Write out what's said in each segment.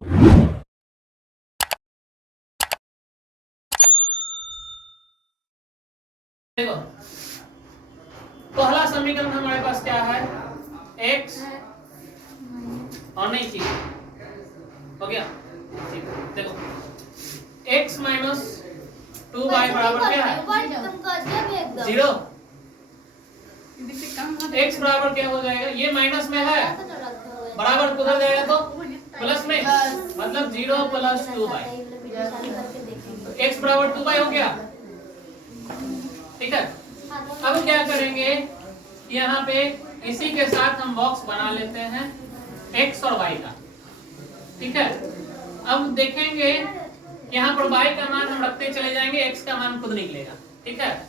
देखो पहला समीकरण हमारे पास क्या है, x और नहीं ठीक हो गया। ठीक देखो x माइनस 2y बराबर क्या है 0। x बराबर क्या हो जाएगा, ये माइनस में है बराबर उधर जाएगा तो प्लस में, मतलब 0 प्लस 2y, तो x बराबर 2y हो गया। ठीक है, अब क्या करेंगे, यहाँ पे इसी के साथ हम बॉक्स बना लेते हैं x और y का। ठीक है, अब देखेंगे यहाँ पर y का मान हम रखते चले जाएंगे, x का मान खुद निकलेगा। ठीक है,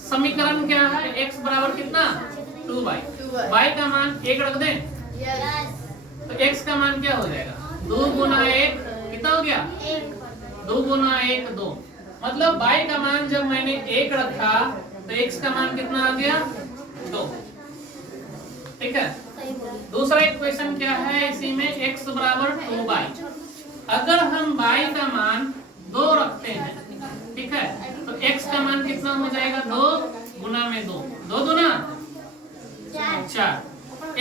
समीकरण क्या है, x बराबर कितना 2y, y का मान 1 रख दें तो x का मान क्या हो जाएगा 2 गुना 1 कितना हो गया 2 गुना 1 2, मतलब y का मान जब मैंने 1 रखा तो x का मान कितना आ गया 2। ठीक है, दूसरा इक्वेशन क्या है इसी में, x बराबर 2y, अगर हम y का मान 2 रखते हैं, ठीक है, तो x का मान कितना हो जाएगा 2 गुना में 2, 2 दूना 4,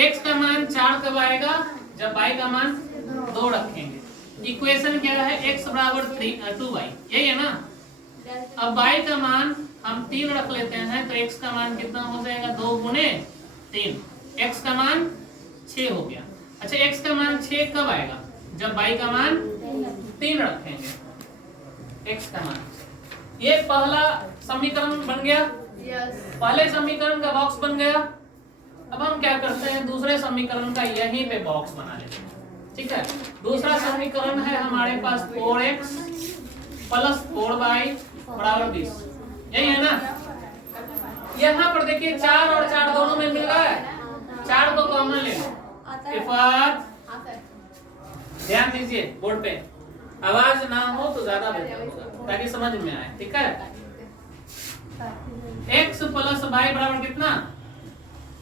x का मान 4 कब आएगा जब y का मान 2 रखेंगे। इक्वेशन क्या है, x बराबर 2y, यही है ना। अब y का मान हम 3 रख लेते हैं तो x का मान कितना हो जाएगा 2 गुने 3, x का मान 6 हो गया। अच्छा x का मान 6 कब आएगा जब y का मान 3 रखेंगे, x का मान, ये पहला समीकरण बन गया। पहले समीकरण का बॉक्स बन गया। अब हम क्या करते हैं, दूसरे समीकरण का यहीं पे बॉक्स बना लेते हैं। ठीक है, दूसरा समीकरण है हमारे पास 4x प्लस 4y बराबर 20, यही है ना। यहाँ पर देखिए 4 और 4 दोनों में मिल रहा है, 4 को कॉमन ले लो। ध्यान दीजिए बोर्ड पे, आवाज ना हो तो ज्यादा बेहतर होगा ताकि समझ में आए। ठीक है, x प्लस y बराबर कितना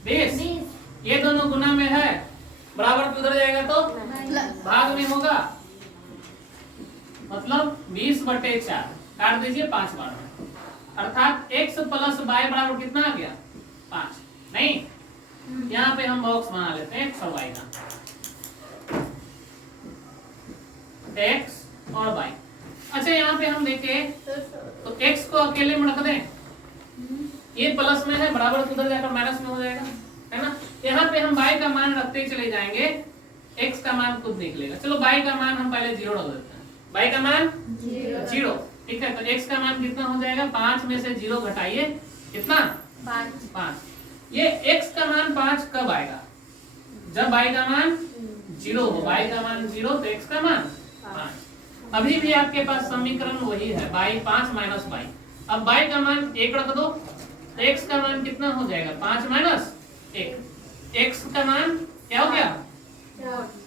20, ये दोनों गुना में है, बराबर किधर जाएगा तो भाग में होगा, मतलब 20/4 काट दीजिए 5 बार में, अर्थात x प्लस y बराबर कितना आ गया 5। नहीं, यहाँ पे हम बॉक्स बना लेते हैं x और y का, x और y। अच्छा यहाँ पे हम देखें तो x को अकेले में रख दें, ये प्लस में है बराबर उधर जाकर माइनस में हो जाएगा, है ना। यहाँ पे हम y का मान रखते चले जाएंगे, x का मान खुद निकलेगा। चलो y का मान हम पहले 0 रख देते हैं, y का मान 0। ठीक है, तो x का मान कितना हो जाएगा, 5 में से 0 घटाइए कितना 5। ये x का मान 5 कब आएगा जब y का मान 0 हो, y का मान 0 तो x का मान 5। अभी भी आपके पास समीकरण वही है, y 5 माइनस y। अब y का मान 1 रख दो तो x का मान कितना हो जाएगा 5 माइनस 1, x का मान क्या हो गया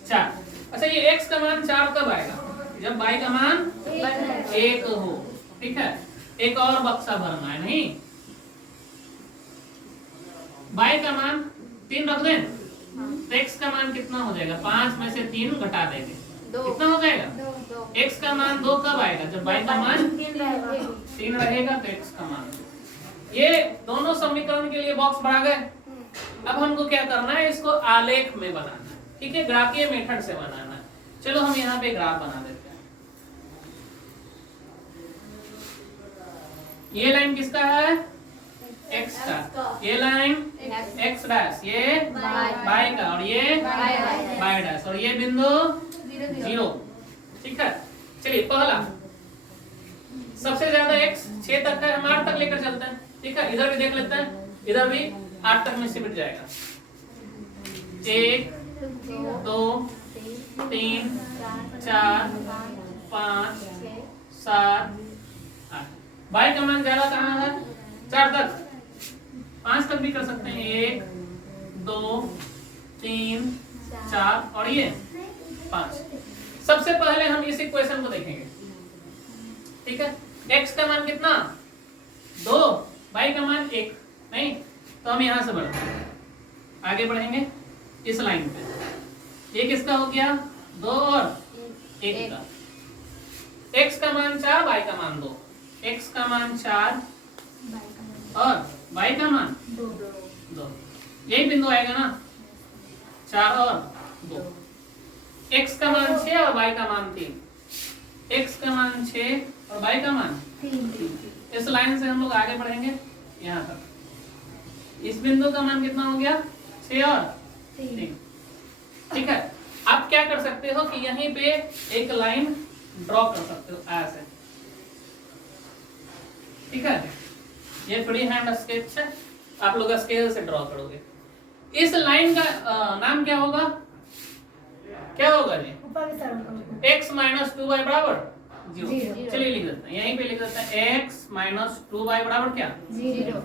4। अच्छा ये x का मान 4 कब आएगा जब y का मान 1 हो। ठीक है, एक और बक्सा भरना है, नहीं y का मान 3 रख दें तो x का मान कितना हो जाएगा, 5 में से 3 घटा देंगे कितना हो जाएगा, x का मान 2 कब आएगा जब y का मान 3 रहेगा तो x का मान। ये दोनों समीकरण के लिए बॉक्स बना गए। अब हमको क्या करना है, इसको आलेख में बनाना है। ठीक है, ग्राफीय मेथड से बनाना है। चलो हम यहाँ पे ग्राफ बना देते हैं। ये लाइन किसका है x का, ये लाइन x डैश, ये y का, और ये y डैश, और ये बिंदु 0। ठीक है, चलिए पहला सबसे ज्यादा x 6 तक है, हम 8 तक लेकर चलते हैं। ठीक है, इधर भी देख लेते हैं, इधर भी 8 तक में सिमट जाएगा। 1 2 3 4 5 7 8। y का मान ज्यादा कहाँ है 4 तक, 5 तक भी कर सकते हैं, 1 2 3 4 और ये 5। सबसे पहले हम इस इक्वेशन को देखेंगे। ठीक है, x का मान कितना 2, y का मान 1, नहीं तो हम यहां से बढ़ते हैं, आगे बढ़ेंगे इस लाइन पे। ये किसका हो गया 2 और 1 का। x का मान 4, y का मान 2। x का मान 4 और y का मान 2। यही बिंदु आएगा ना, 4 और 2। x का मान 6 और y का मान 3। x का मान 6 और y का मान 3। इस लाइन से हम लोग आगे बढ़ेंगे यहाँ तक। इस बिंदु का मान कितना हो गया, 6 और 3। ठीक है, आप क्या कर सकते हो कि यहीं पे एक लाइन ड्रॉ कर सकते हो ऐसे। ठीक है, ये फ्री हैंड स्केच है, आप लोग स्केल से ड्रॉ करोगे। इस लाइन का नाम क्या होगा, क्या होगा जी, x माइनस 2y बराबर 0। चलिए लिख देते हैं, यहीं पे लिख देते हैं x माइनस 2y बराबर क्या, 0।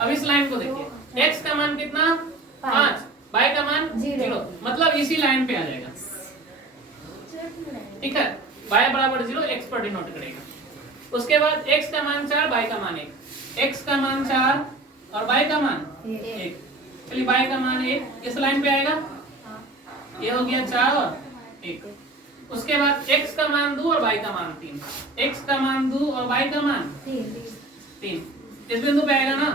अब इस लाइन को देखिए, x का मान कितना 5, y का मान 0, मतलब इसी लाइन पे आ जाएगा। ठीक है, y बराबर 0 x पर डिनोट करेगा। उसके बाद x का मान 4, y का मान 1। x का मान 4 और y का मान 1। चलिए y का मान 1 इस लाइन पे आएगा, ये हो गया 4 और 1। उसके बाद x का मान 2 और y का मान 3। x का मान 2 और y का मान 3। इस बिंदु पे आएगा ना,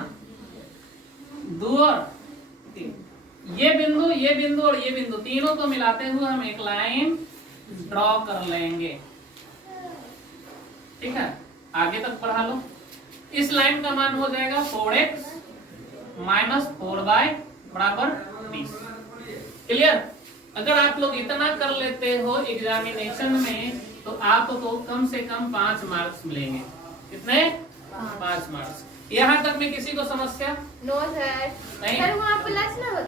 2 और 3। ये बिंदु और ये बिंदु तीनों को मिलाते हुए हम एक लाइन ड्रॉ कर लेंगे। ठीक है, आगे तक बढ़ा लो। इस लाइन का मान हो जाएगा 4x माइनस 4y बराबर 20। क्लियर? अगर आप लोग इतना कर लेते हो एग्जामिनेशन में तो आपको कम से कम 5 मार्क्स मिलेंगे। कितने? 5 मार्क्स। यहाँ तक में किसी को समस्या? No sir. नहीं? सर वहाँ प्लस ना